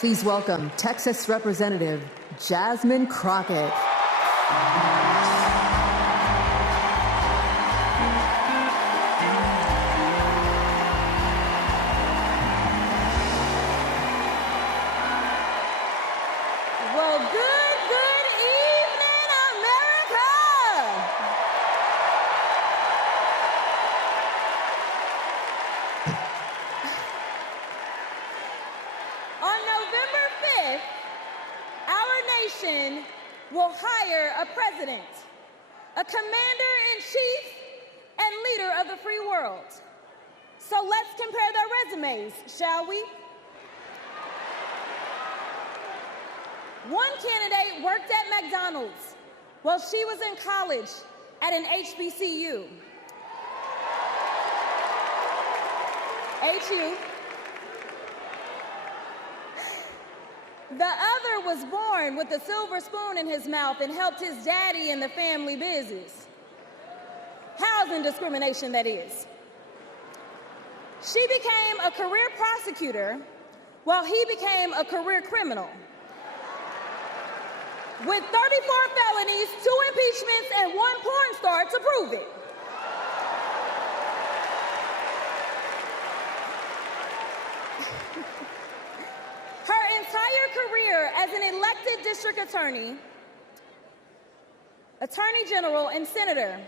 Please welcome Texas Representative Jasmine Crockett. Well, good evening, America! On November 5th, our nation will hire a president, a commander-in-chief, and leader of the free world. So let's compare their resumes, shall we? One candidate worked at McDonald's while she was in college at an HBCU. HU. The other was born with a silver spoon in his mouth and helped his daddy in the family business. Housing discrimination, that is. She became a career prosecutor while he became a career criminal. With 34 felonies, 2 impeachments, and 1 porn star to prove it. Her entire career as an elected district attorney, attorney general, and senator,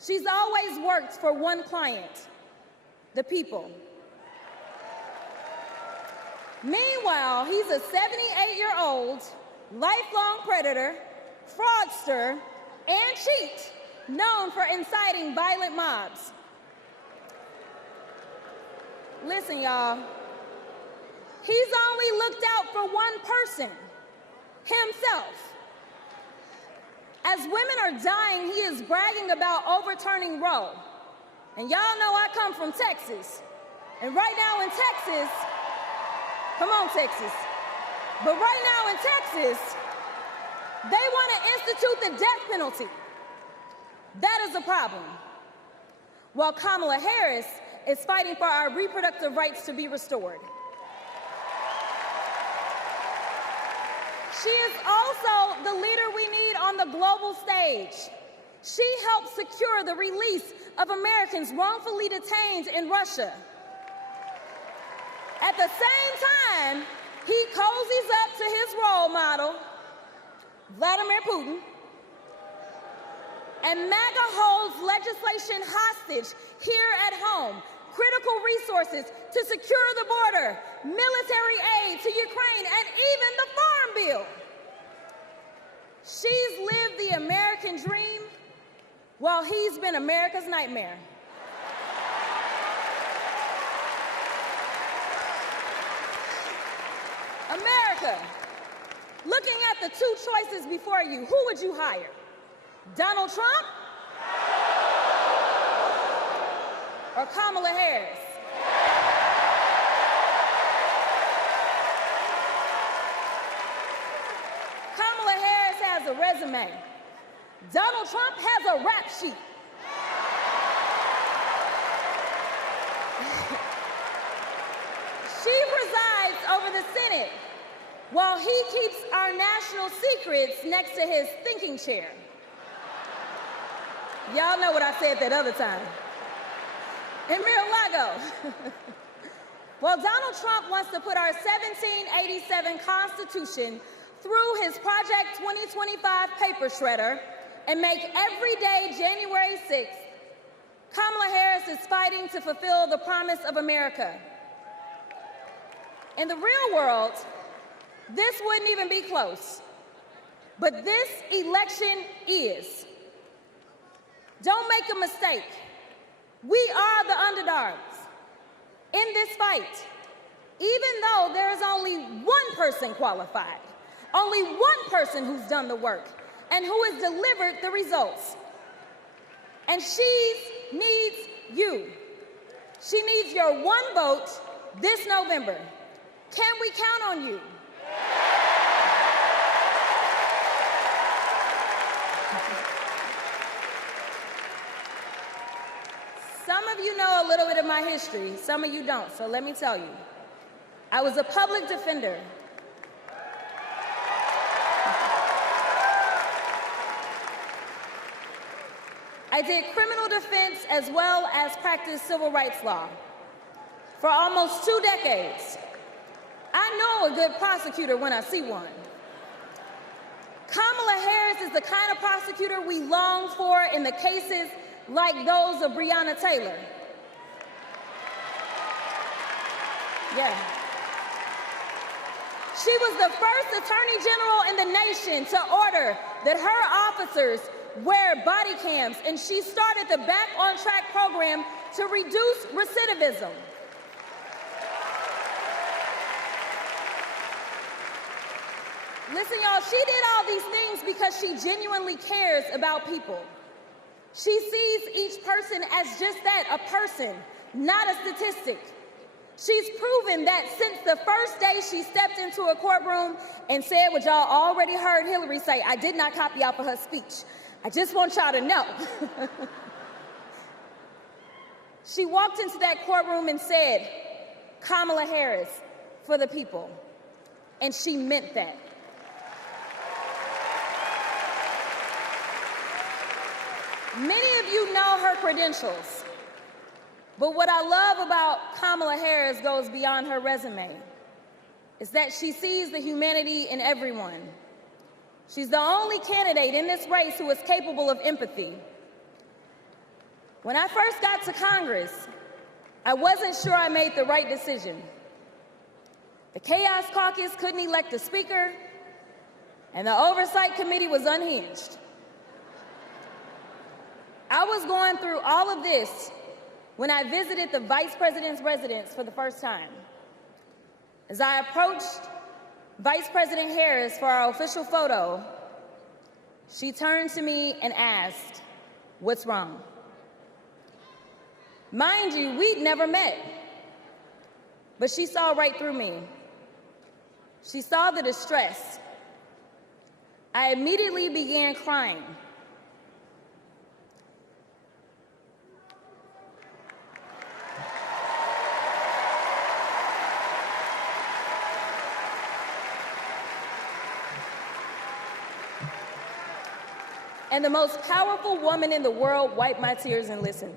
she's always worked for one client, the people. Meanwhile, he's a 78-year-old lifelong predator, fraudster, and cheat, known for inciting violent mobs. Listen, y'all, he's only looked out for one person, himself. As women are dying, he is bragging about overturning Roe. And y'all know I come from Texas. And right now in Texas, come on, Texas. But right now in Texas, they want to institute the death penalty. That is a problem. While Kamala Harris is fighting for our reproductive rights to be restored. She is also the leader we need on the global stage. She helped secure the release of Americans wrongfully detained in Russia. At the same time, he cozies up to his role model, Vladimir Putin, and MAGA holds legislation hostage here at home, critical resources to secure the border, military aid to Ukraine, and even the Farm Bill. She's lived the American dream while he's been America's nightmare. America, looking at the 2 choices before you, who would you hire? Donald Trump or Kamala Harris? Kamala Harris has a resume. Donald Trump has a rap sheet. She presides over the Senate while he keeps our national secrets next to his thinking chair. Y'all know what I said that other time. In Mar-a-Lago. Well, Donald Trump wants to put our 1787 Constitution through his Project 2025 paper shredder and make every day January 6th, Kamala Harris is fighting to fulfill the promise of America. In the real world, this wouldn't even be close. But this election is. Don't make a mistake. We are the underdogs in this fight, even though there is only one person qualified, only one person who's done the work, and who has delivered the results. And she needs you. She needs your one vote this November. Can we count on you? Some of you know a little bit of my history, some of you don't, so let me tell you. I was a public defender. I did criminal defense as well as practiced civil rights law for almost 2 decades. I know a good prosecutor when I see one. Kamala Harris is the kind of prosecutor we long for in the cases like those of Breonna Taylor. Yeah. She was the first attorney general in the nation to order that her officers wear body cams, and she started the Back on Track program to reduce recidivism. Listen, y'all, she did all these things because she genuinely cares about people. She sees each person as just that, a person, not a statistic. She's proven that since the first day she stepped into a courtroom and said what y'all already heard Hillary say, I did not copy off of her speech. I just want y'all to know. She walked into that courtroom and said, Kamala Harris for the people. And she meant that. Many of you know her credentials, but what I love about Kamala Harris goes beyond her resume, is that she sees the humanity in everyone. She's the only candidate in this race who is capable of empathy. When I first got to Congress, I wasn't sure I made the right decision. The Chaos Caucus couldn't elect a speaker, and the Oversight Committee was unhinged. I was going through all of this when I visited the Vice President's residence for the first time. As I approached Vice President Harris for our official photo, she turned to me and asked, "What's wrong?" Mind you, we'd never met, but she saw right through me. She saw the distress. I immediately began crying. And the most powerful woman in the world wiped my tears and listened.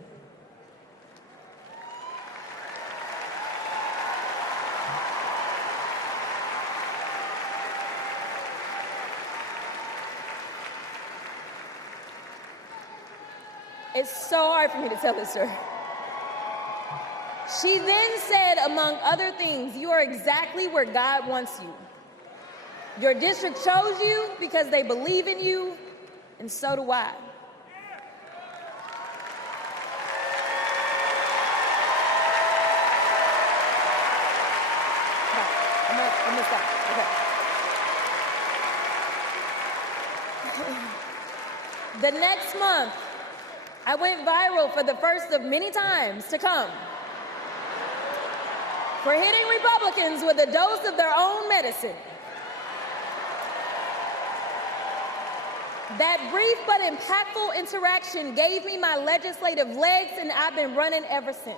It's so hard for me to tell this story. She then said, among other things, "You are exactly where God wants you. Your district chose you because they believe in you, and so do I." I'm gonna stop. Okay. The next month, I went viral for the first of many times to come for hitting Republicans with a dose of their own medicine. That brief but impactful interaction gave me my legislative legs, and I've been running ever since.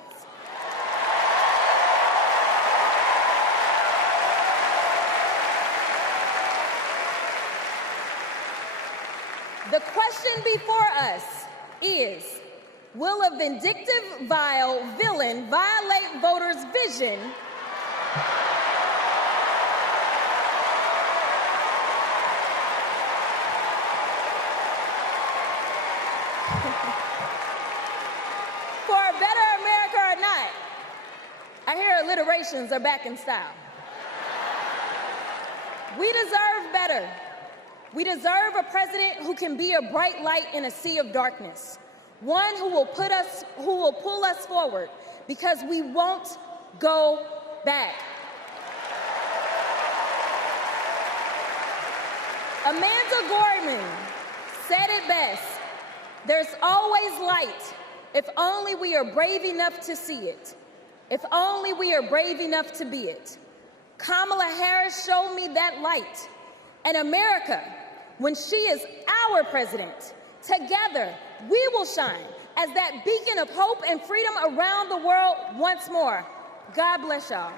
The question before us is, will a vindictive, vile villain violate voters' vision for a better America or not? I hear alliterations are back in style. We deserve better. We deserve a president who can be a bright light in a sea of darkness. One who will pull us forward, because we won't go back. Amanda Gorman said it best: "There's always light if only we are brave enough to see it, if only we are brave enough to be it." Kamala Harris showed me that light. And America, when she is our president, together we will shine as that beacon of hope and freedom around the world once more. God bless y'all.